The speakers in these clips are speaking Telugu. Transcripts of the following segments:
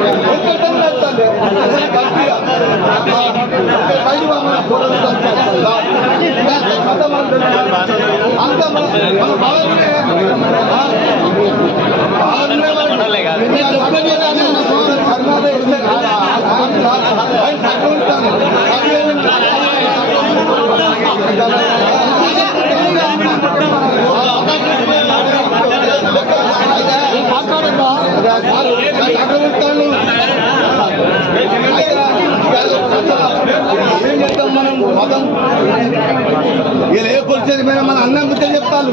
అంత మన బాలనే ఏం చెప్తాం మనం మతం. ఇలా ఏ కొలిచేది మన అన్నం బుద్ధి చెప్తాను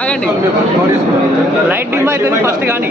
ఆగండి. లైట్ డిమ్ అవుతుంది ఫస్ట్ కానీ.